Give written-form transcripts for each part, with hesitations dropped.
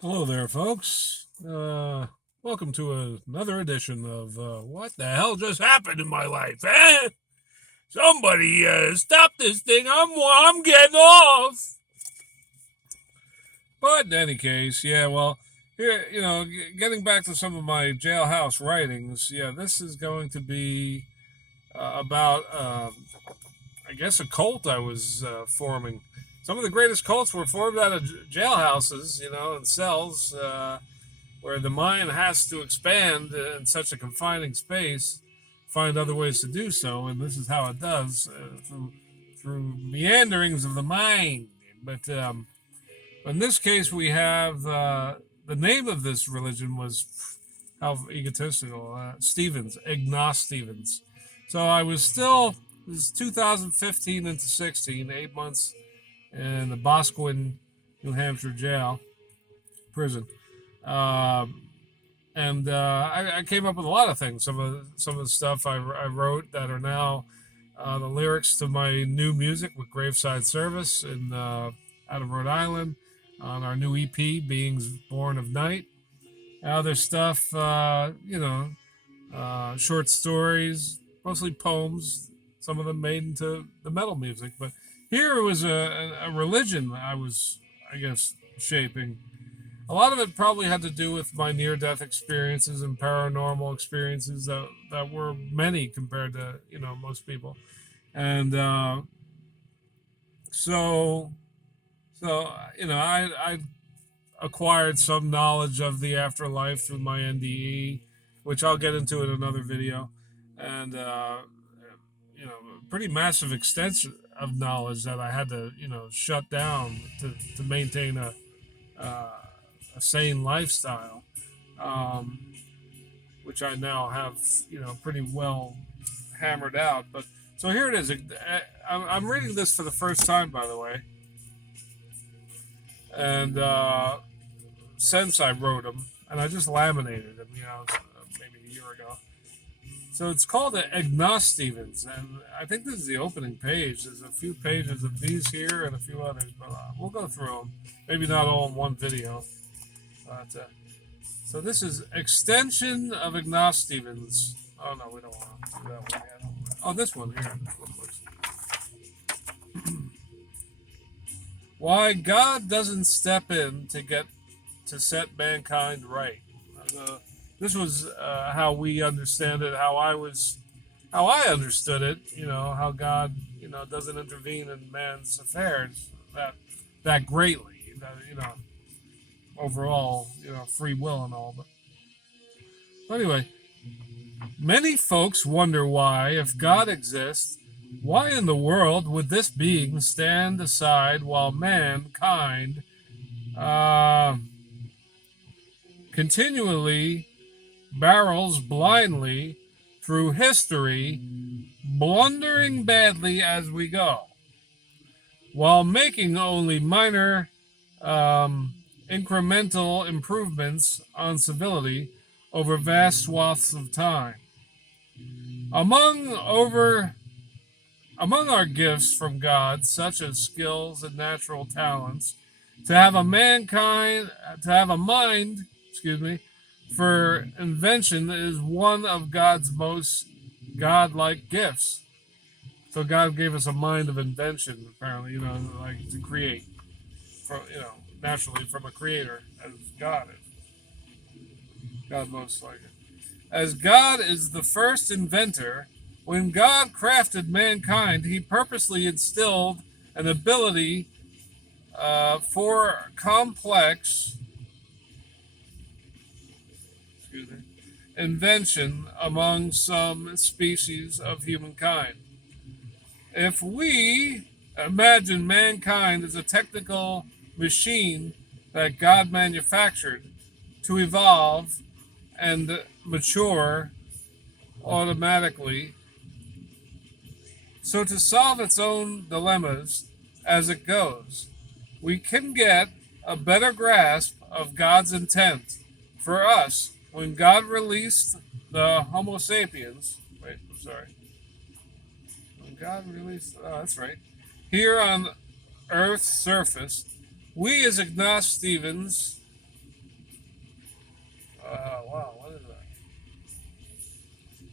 Hello there, folks. Welcome to another edition of What the Hell Just Happened in My Life, eh? Somebody stop this thing. I'm getting off. But in any case, yeah, well, here, getting back to some of my jailhouse writings, yeah, this is going to be about, I guess, a cult I was forming. Some of the greatest cults were formed out of jailhouses, and cells. Where the mind has to expand in such a confining space, find other ways to do so, and this is how it does through meanderings of the mind. But in this case, we have the name of this religion was how egotistical Stevens, AGNOSTEVENS. So I was still this is 2015 into 16, 8 months in the Boscawin, New Hampshire jail prison. Um, and I came up with a lot of things. Some of the stuff I wrote that are now the lyrics to my new music with Graveside Service in out of Rhode Island on our new EP, Beings Born of Night. Other stuff, short stories, mostly poems. Some of them made into the metal music, but here it was a religion I was, I guess, shaping. A lot of it probably had to do with my near-death experiences and paranormal experiences that were many compared to most people, and so I acquired some knowledge of the afterlife through my NDE, which I'll get into in another video, and pretty massive extension of knowledge that I had to shut down to maintain uh, a sane lifestyle, um, which I now have, pretty well hammered out. But so here it is. I'm reading this for the first time, by the way, and since I wrote them, and I just laminated them, maybe a year ago. So it's called AGNOSTEVENS, and I think this is the opening page. There's a few pages of these here and a few others, but we'll go through them. Maybe not all in one video. But, so this is extension of AGNOSTEVENS. Oh no, we don't want to do that one yet. Oh, this one here. This one looks. Why God doesn't step in to set mankind right. This was how we understand it. How I understood it. How God doesn't intervene in man's affairs that greatly. Overall, free will and all. But anyway, many folks wonder why, if God exists, why in the world would this being stand aside while mankind continually barrels blindly through history, blundering badly as we go, while making only minor incremental improvements on civility over vast swaths of time. Among our gifts from God, such as skills and natural talents, to have a mind, for invention is one of God's most godlike gifts. So God gave us a mind of invention, apparently, like to create, naturally from a creator, as God is. God most like it. As God is the first inventor, when God crafted mankind, he purposely instilled an ability for complex invention among some species of humankind. If we imagine mankind as a technical machine that God manufactured to evolve and mature automatically, so to solve its own dilemmas as it goes, we can get a better grasp of God's intent for us when God released the Homo sapiens. Wait, I'm sorry. When God released, that's right. Here on Earth's surface, we as AGNOSTEVENS Wow, what is that?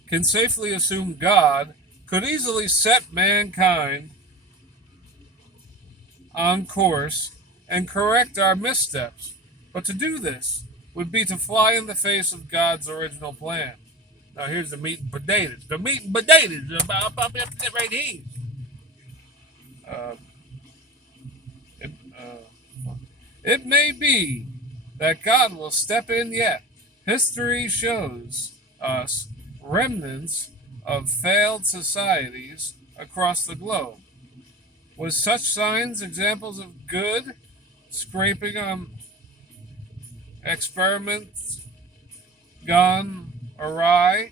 Can safely assume God could easily set mankind on course and correct our missteps. But to do this would be to fly in the face of God's original plan. Now here's the meat and potatoes. The meat and potatoes about right here. Uh, it, it may be that God will step in yet. History shows us remnants of failed societies across the globe. With such signs examples of good scraping on experiments gone awry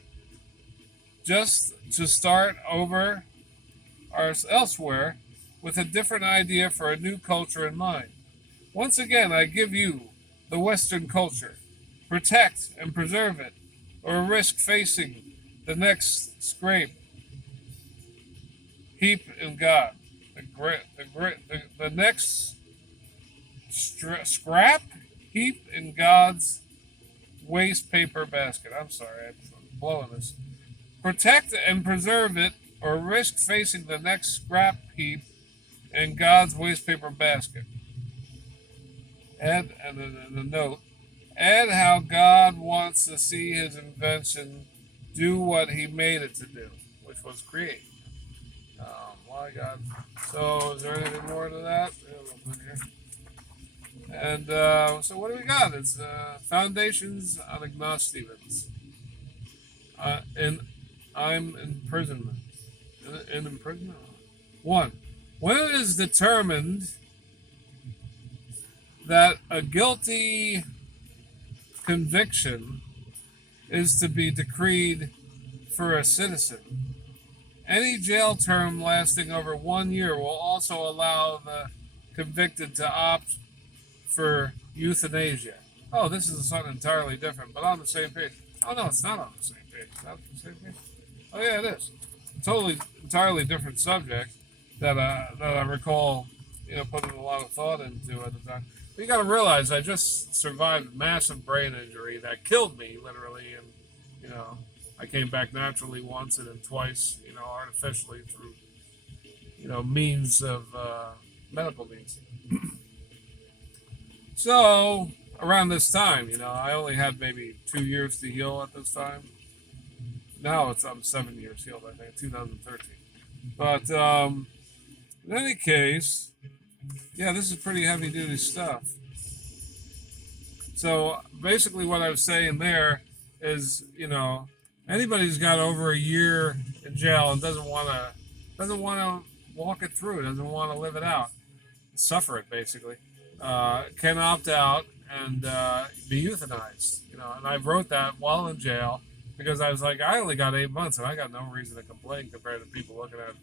just to start over elsewhere with a different idea for a new culture in mind. Once again, I give you the Western culture. Protect and preserve it, or risk facing the next scrape heap in God. The next scrap heap in God's waste paper basket. I'm sorry, I'm blowing this. Protect and preserve it, or risk facing the next scrap heap in God's waste paper basket. Add, and the note, add how God wants to see his invention do what he made it to do, which was create. Why God? So, is there anything more to that? And so, what do we got? It's Foundations on AGNOSTEVENS. I'm imprisonment. In imprisonment? 1. When it is determined that a guilty conviction is to be decreed for a citizen, any jail term lasting over 1 year will also allow the convicted to opt for euthanasia. Oh, this is something entirely different, but on the same page. Oh, no, it's not on the same page. It's not on the same page. Oh, yeah, it is. Totally, entirely different subject that I recall, putting a lot of thought into at the time. But you got to realize I just survived massive brain injury that killed me, literally, and, I came back naturally once and then twice, artificially through, means of medical means. So, around this time, I only had maybe 2 years to heal at this time. Now I'm 7 years healed, I think, 2013. But in any case, yeah, this is pretty heavy duty stuff. So basically, what I was saying there is, anybody who's got over a year in jail and doesn't want to walk it through, doesn't want to live it out, suffer it basically, can opt out and be euthanized. And I wrote that while in jail because I was like, I only got 8 months and I got no reason to complain compared to people looking at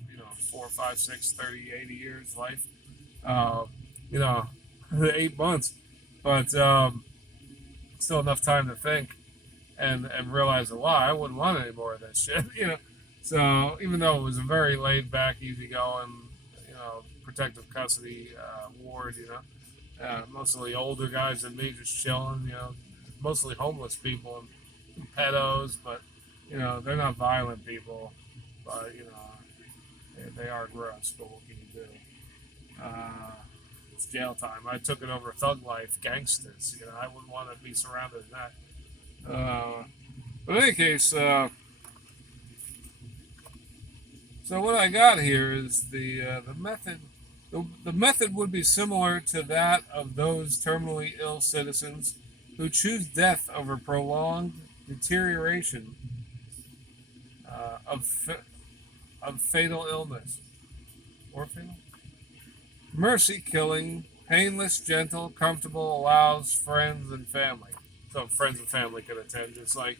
4, 5, 6, 30, 80 years life. 8 months, but still enough time to think and realize, wow, I wouldn't want any more of this shit. So even though it was a very laid back, easygoing, protective custody ward, mostly older guys than me just chilling, mostly homeless people and pedos, but they're not violent people, but they are gross. But what can you do? It's jail time. I took it over thug life, gangsters. I wouldn't want to be surrounded in that. But in any case, so what I got here is the method. The method would be similar to that of those terminally ill citizens who choose death over prolonged deterioration of fatal illness. Or fatal? Mercy killing, painless, gentle, comfortable, allows friends and family. So friends and family can attend, just like